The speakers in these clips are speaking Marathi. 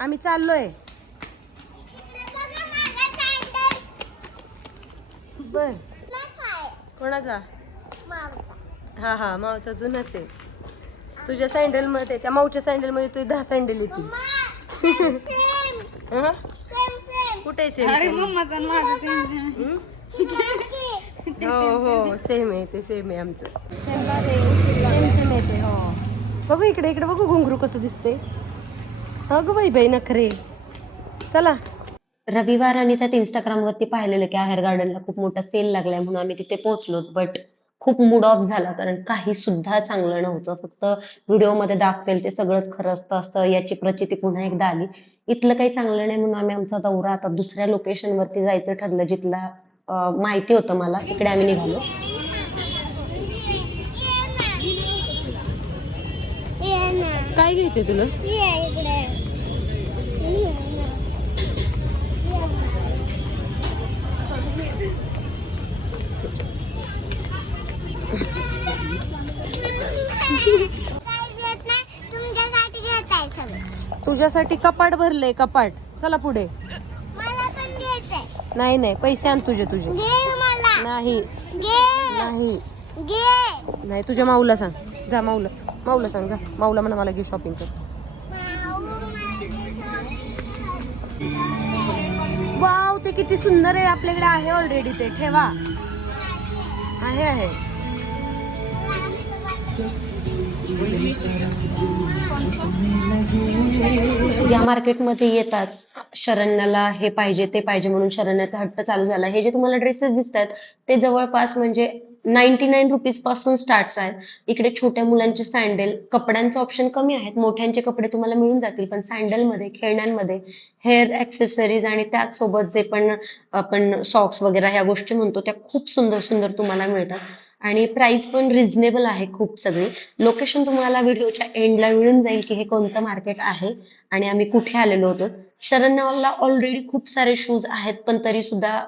आम्ही चाललोय. बर. कोणाचा? हा हा मावचा जुनाच आहे. तुझ्या सँडलमध्ये त्या माऊच्या सँडलमध्ये तुझी दहा सँडल येतील हं? कुठे सेम. हो हो सेम आहे ते सेम आहे आमचं. सेम सेम येते हो. बघू इकडे इकडे बघू घुंगरू कसं दिसते हो ग बाई बाई नखरे. चला. रविवार आणि त्यात इंस्टाग्रामवरती पाहिलेलं की आहेर गार्डनला खूप मोठा सेल लागलाय म्हणून आम्ही तिथे पोहोचलो. बट खूप मूड ऑफ झाला कारण काही सुद्धा चांगलं नव्हतं. फक्त व्हिडिओमध्ये दाखवेल ते सगळंच खरं असतं असं याची प्रचिती पुन्हा एकदा आली. इथलं काही चांगलं नाही म्हणून आम्ही आमचा दौरा आता दुसऱ्या लोकेशन वरती जायचं ठरलं जिथला माहिती होतं मला. तिकडे आम्ही निघालो. काय घ्यायचंय तुला? तुझ्यासाठी कपाट भरले कपाट. चला पुढे. नाही नाही पैसे आण तुझे तुझे. नाही. नाही. नाही तुझ्या माऊला सांग. जा माऊला. माऊला सांग जा. माऊला म्हणा मला घे शॉपिंग कर. वाव ते किती सुंदर आहे आपल्याकडे. आहे ऑलरेडी ते. ठेवा. आहे आहे. या मार्केटमध्ये येताच शरण्याला हे पाहिजे ते पाहिजे म्हणून शरण्याचा हट्ट चालू झाला. हे जे तुम्हाला ड्रेसेस दिसतात ते जवळपास म्हणजे नाईन्टी नाईन रुपीजपासून स्टार्ट आहेत इकडे छोट्या मुलांचे सँडल कपड्यांचे ऑप्शन कमी आहेत. मोठ्यांचे कपडे तुम्हाला मिळून जातील पण सँडलमध्ये खेळण्यांमध्ये हेअर ऍक्सेसरीज आणि त्याचसोबत जे पण आपण सॉक्स वगैरे ह्या गोष्टी म्हणतो त्या खूप सुंदर सुंदर तुम्हाला मिळतात. आणि प्राइस पण रिझनेबल आहे खूप सगळी. लोकेशन तुम्हाला व्हिडिओच्या एंडला मिळून जाईल की हे कोणतं मार्केट आहे आणि आम्ही कुठे आलेलो होतो. शरण्याला ऑलरेडी खूप सारे शूज आहेत पण तरी सुद्धा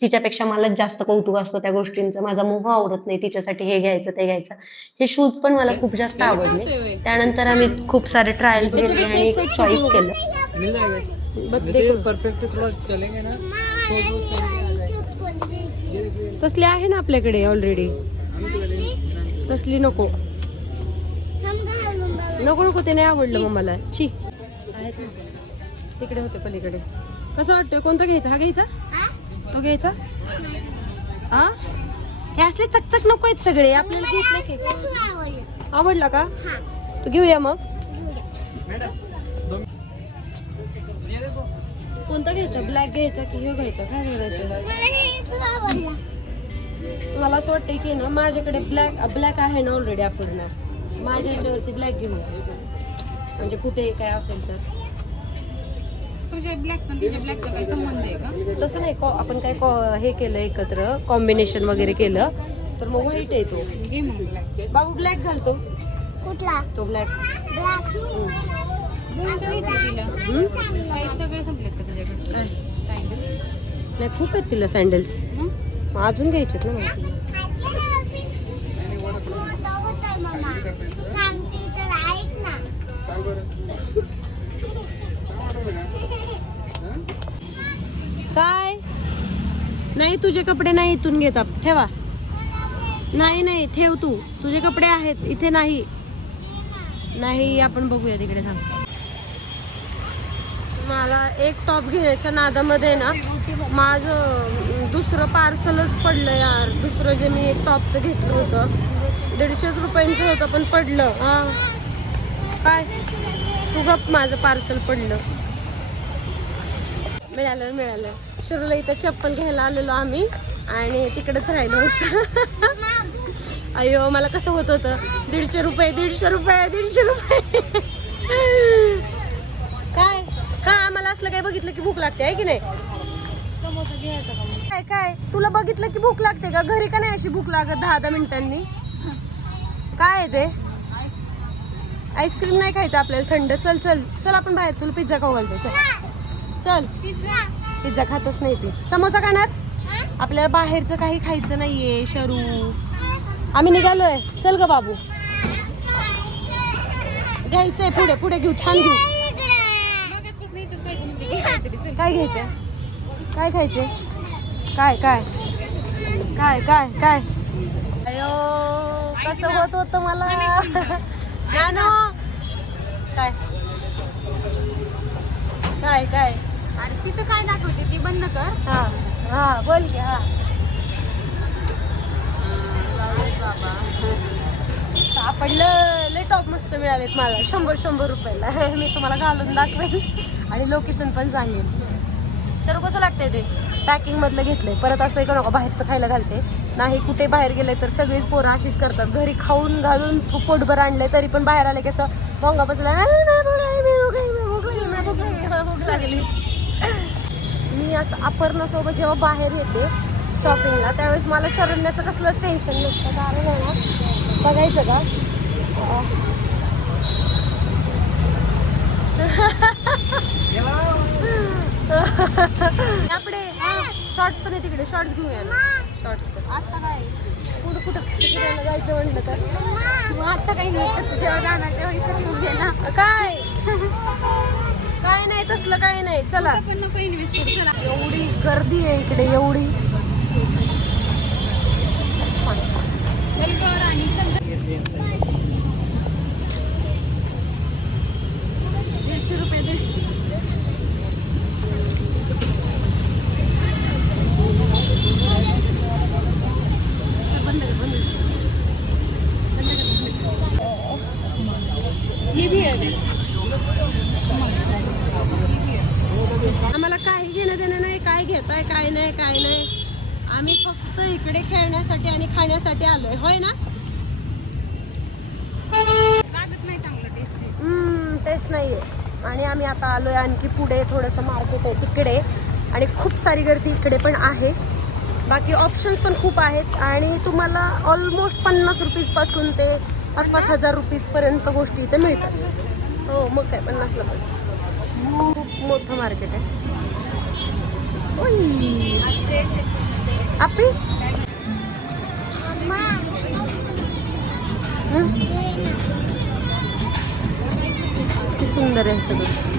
तिच्यापेक्षा मला जास्त कौतुक असतं त्या गोष्टींचं. माझा मोह आवरत नाही तिच्यासाठी हे घ्यायचं ते घ्यायचं. हे शूज पण मला खूप जास्त आवडले. त्यानंतर आम्ही खूप सारे ट्रायल्स घेतले आणि चॉईस केलं. परफेक्ट थोड़ा चलेंगे ना तो वो पहन के आ जाएगा ये देखिए तसली आहे ना आपल्याकडे ऑलरेडी तसली नको. नको नको ते नाही आवडलं मग मला. छी आहेत ना. तिकडे होते पलीकडे. कसं वाटतोय? कोणता घ्यायचा? हा घ्यायचा? हा? तो घ्यायचा? हा हे असले चकचक नको आहेत सगळे. आपल्याला घेतलं आवडलं. का? हा, तो घेऊया मग. कोणता घ्यायचा? ब्लॅक घ्यायचा की हे घ्यायचा? काय करायचं मला असं वाटतंय की ना माझ्याकडे ब्लॅक ब्लॅक आहे ना ऑलरेडी अपूर्ण. माझ्या ह्याच्यावरती ब्लॅक घेऊया म्हणजे कुठे काय असेल तर. आहे तसं नाही को- आपण काय को- हे केलं एकत्र कॉम्बिनेशन वगैरे केलं तर मग व्हाईट मग ब्लॅक बाबू ब्लॅक घालतो कुठला? तो ब्लॅक नाही खूप आहेत तिला सँडल्स मग अजून घ्यायचेत ना मग. काय? नाही तुझे कपडे नाही इथून घेत ठेवा. नाही नाही ठेव तू. तुझे कपडे आहेत इथे नाही. नाही आपण बघूया तिकडे थांब. मला एक टॉप घेण्याच्या नादामध्ये ना माझं दुसरं पार्सलच पडलं यार. दुसरं जे मी एक टॉपचं घेतलं होतं. दीडशेच रुपयांचं होतं पण पडलं. हां. काय? तू गप माझं पार्सल पडलं. मिळालं मिळालं. शिरूला इथं चप्पल घ्यायला आलेलो आम्ही आणि तिकडंच राहिलो होतं. अयो मला कसं होत होतं? दीडशे रुपये दीडशे रुपये दीडशे रुपये. काय? का आम्हाला असलं काय बघितलं की भूक लागते आहे की नाही? समोसा घ्यायचा का काय काय? तुला बघितलं की भूक लागते का? घरी का नाही अशी भूक लागत दहा दहा मिनिटांनी? काय आहे ते? आईस्क्रीम नाही खायचं आपल्याला थंड. चल चल. चल आपण बाहेर. तुला पिझ्झा खाऊ घालते. चल. चल. पिझ्झा. खातच नाही ते. समोसा खाणार? आपल्याला बाहेरचं काही खायचं नाहीये शरू. आम्ही निघालोय. चल ग बाबू. घ्यायचंय पुढे पुढे घेऊ. छान घेऊ. काय घ्यायचंय? काय खायचे काय काय? काय काय काय? अयो कसं होत होत मला? नानो? काय? काय काय? आणि तिथं काय दाखवते? ती बंद कर. हा हा बोल की हा. बाबा सापडलं. लय टॉप मस्त मिळालेत मला. शंभर शंभर रुपयाला. मी तुम्हाला घालून दाखवेन. आणि लोकेशन पण सांगेन. शरू कसं लागतंय ते? पॅकिंगमधलं घेतलं घेतलंय परत असं का नका बाहेरचं खायला घालते नाही कुठे बाहेर गेले तर सगळीच पोरं अशीच करतात घरी खाऊन घालून पोटभर आणले तरी पण बाहेर आले कसं भोंगा बसला मी मी लागली मी असं अपर्णासोबत जेव्हा बाहेर येते शॉपिंगला त्यावेळेस मला शरण्याचं कसलंच टेन्शन नसतं कारण आहे ना बघायचं का अं, आपले शॉर्ट्स पण आहे तिकडे. शॉर्ट्स घेऊया ना शॉर्ट्स पण. आता काय? कुठं कुठं फिरायला जायचं म्हणलं तर? तू आता काही नसतं जेव्हा जाणार तेव्हा इथंच येऊन घे ना. काय? काय नाही तसलं काही नाही. चला. पण नको इन्व्हेस्ट करू चला. एवढी गर्दी आहे इकडे एवढी चल गं राणी चल दीडशे रुपये दीडशे बंद कर, बंद कर. बंद कर, बंद कर. ये भी आहे. आम्हाला काही घेणं देणं काय घेताय काय नाही काय नाही. आम्ही फक्त इकडे खेळण्यासाठी आणि खाण्यासाठी आलोय. होय ना? टेस्ट टेस्ट नाही आहे आणि आम्ही आता आलोय आणखी पुढे थोडंसं मार्केट आहे तिकडे. आणि खूप सारी गर्दी इकडे पण आहे. बाकी ऑप्शन्स पण खूप आहेत. आणि तुम्हाला ऑलमोस्ट पन्नास रुपीजपासून ते पाच पाच हजार रुपीजपर्यंत गोष्टी इथे मिळतात. हो मग काय? पन्नासला पण. खूप मोठं मार्केट आहे. आपी हं? किती सुंदर आहे सगळं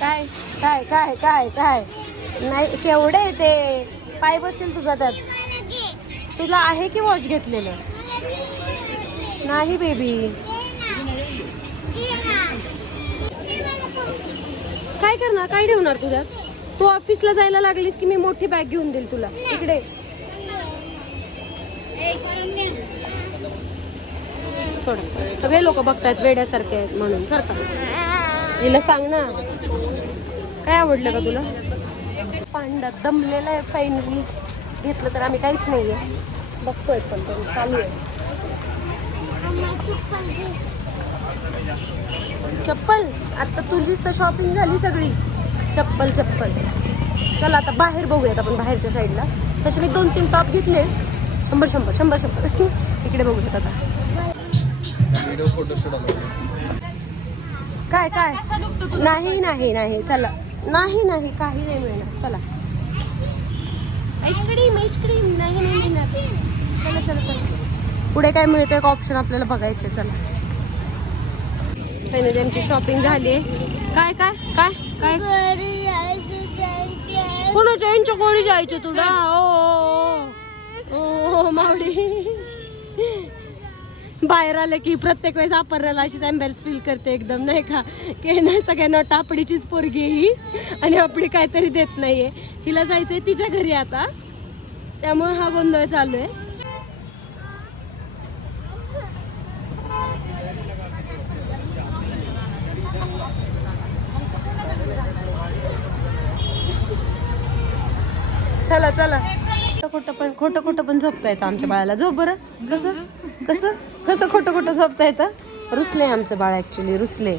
काय काय काय काय काय? नाही केवढे ते? पाय बसेल तुझा त्यात. तुला आहे की वॉच घेतलेलं? नाही बेबी काय करणार? काय ठेवणार तुझ्यात तू ऑफिसला जायला लागलीस की मी मोठी बॅग घेऊन देईल तुला? इकडे. सोड सगळे लोक बघतायत वेड्यासारखे आहेत म्हणून सारखा तिला सांग ना. काय आवडलं का तुला? पांडा दमलेला आहे फायनली घेतलं तर आम्ही काहीच नाहीये. बघतोय पण तरी चालू आहे. चप्पल? आता तुझीच तर शॉपिंग झाली सगळी. चप्पल चप्पल. चला आता बाहेर बघूयात आपण बाहेरच्या साईडला तसे मी दोन तीन टॉप घेतले. शंभर शंभर शंभर शंभर. इकडे बघूयात आता. काय काय? नाही नाही नाही. चला. नाही नाही. काही नाही मिळणार. चला. आईस्क्रीम आईस्क्रीम नाही नाही मिळणार चला चला चला. पुढे काय मिळतं एक ऑप्शन आपल्याला बघायचं चला. फायनली आमची शॉपिंग झाली काय काय काय काय? कोणाच्या यांच्या कोणी जायचं तुला? ओ, मावडी बाहेर आलं की प्रत्येक वेळेस आपल्याला अशीच एम्बॅरेस फील करते एकदम नाही का? की नाही सगळ्यांना टापडीचीच पोरगी ही आणि आपली काहीतरी देत नाहीये. हिला जायचंय तिच्या घरी आता. त्यामुळे हा गोंधळ चालू आहे. चला चला. खोटं खोटं पण खोटं खोटं पण झोपता येतं आमच्या बाळाला. झोप बरं? कसं? कसं? कसं खोटं खोटं झोपता येतं रुसले आमचं बाळ ऍक्च्युली रुसले.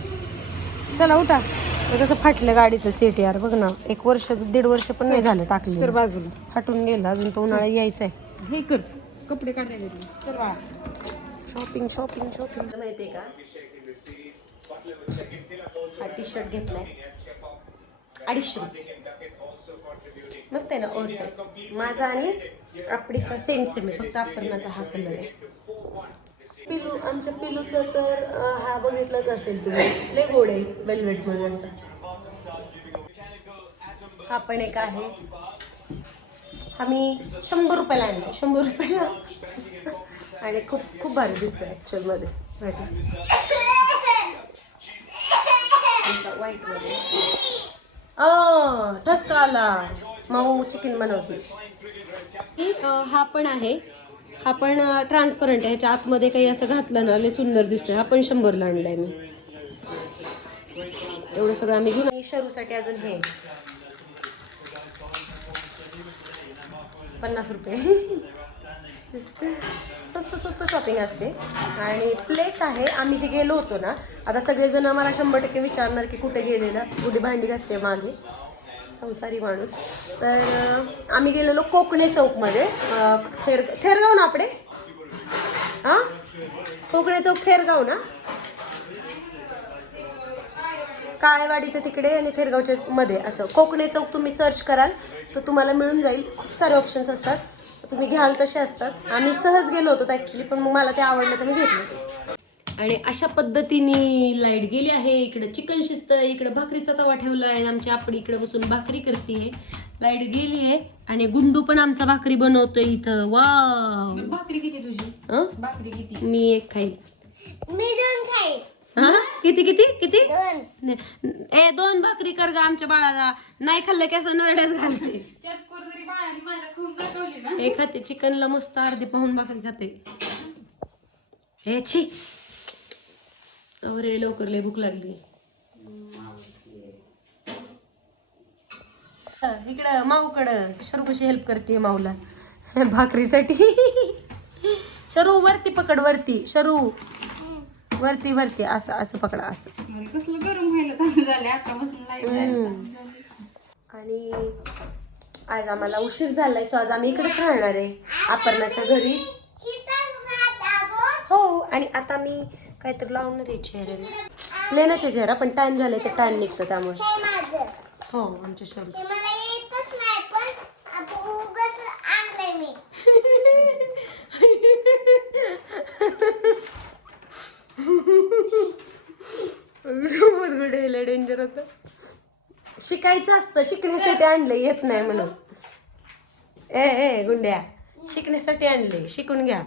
चला उठा. कसं फाटलं गाडीचं सीट यार. बघ ना एक वर्ष दीड वर्ष पण नाही झालं टाकले बाजूला. फाटून गेलं. अजून तो उन्हाळा यायचा आहे हे कर. कपडे बाळा. शॉपिंग शॉपिंग शॉपिंग माहितीये का? हा टी शर्ट घेतलाय. अडीचशे रुपये मस्त आहे ना ओर साईज माझा आणि आपडीचा सेम सेम आहे फक्त अपर्णाचा हा कलर आहे. पिलू आमच्या पिलूचं तर हा बघितलाच असेल तुम्ही. लय गोड आहे वेल्वेटमध्ये असं. हा पण एक आहे. हा मी शंभर रुपयाला आणला शंभर रुपयाला. आणि खूप खूप भारी दिसतो ॲक्च्युअलमध्ये ह्याचा व्हाईटमध्ये अ ठसका आला? माऊ चिकन बनवते. हा पण आहे. हा पण ट्रान्सपरंट आहे. ह्याच्या आतमध्ये काही असं घातलं ना लय सुंदर दिसतोय. हा पण शंभरला आणलाय मी. एवढं सगळं आम्ही घेऊन शरूसाठी अजून हे. पन्नास रुपये. स्वस्त स्वस्त शॉपिंग असते. आणि प्लेस आहे आम्ही जे गेलो होतो ना आता सगळेजण मला शंभर टक्के विचारणार की कुठे गेलेलं कुठे भांडी घासते मागे. संसारी माणूस. तर आम्ही गेलेलो कोकणे चौकमध्ये. खेर थेर थेरगाव ना आपले हां? कोकणे चौक खेरगाव ना? काळेवाडीच्या तिकडे आणि थेरगावच्या मध्ये असं. कोकणे चौक तुम्ही सर्च कराल तर तुम्हाला मिळून जाईल. खूप सारे ऑप्शन्स असतात. तुम्ही घ्याल तसे असतात. आम्ही सहज गेलो होतो ॲक्च्युली पण मग मला ते आवडलं तर मी घेतलं आणि अशा पद्धतीने लाइट गेली आहे. इकडे चिकन शिजत इकडे भाकरीचा तवा ठेवला आहे आमची आपडी इकडे बसून भाकरी करते लाइट गेली आहे आणि गुंडू पण आमचा भाकरी बनवतोय इथं. वा भाकरी किती तुझी? भाकरी किती? मी एक खाईल. मी दोन खाईल. हा? किती किती किती? ए दोन भाकरी कर ग आमच्या बाळाला. नाही खाल्लं की असं नरड्यात घालते. हे खाते चिकनला मस्त अर्धी पाहून भाकरी खाते. छी अरे लवकर लय भूक लागली. इकडं माऊकडं शरू कशी हेल्प करते माऊला. भाकरीसाठी. शरू वरती पकड वरती. शरू. वरती वरती. असं असं पकडा असं. कसलं गरम व्हायला चालू झालं आतापासून लाइट आणि आज आम्हाला उशीर झालाय सो आज आम्ही इकडेच राहणार आहे अपर्णाच्या घरी. हो आणि आता मी काहीतरी लावणार आहे चेहऱ्याला. लेण्याच्या चेहरा पण टॅन झालंय ते टॅन निघतं त्यामुळे. हे आमच्या शरू मला येतच नाही पण आता उगाच आणलंय मी. गुडे डेंजर होतं. शिकायचं असतं शिकण्यासाठी आणलं येत नाही म्हणून. ए ए गुंड्या शिकण्यासाठी आणले शिकून घ्या.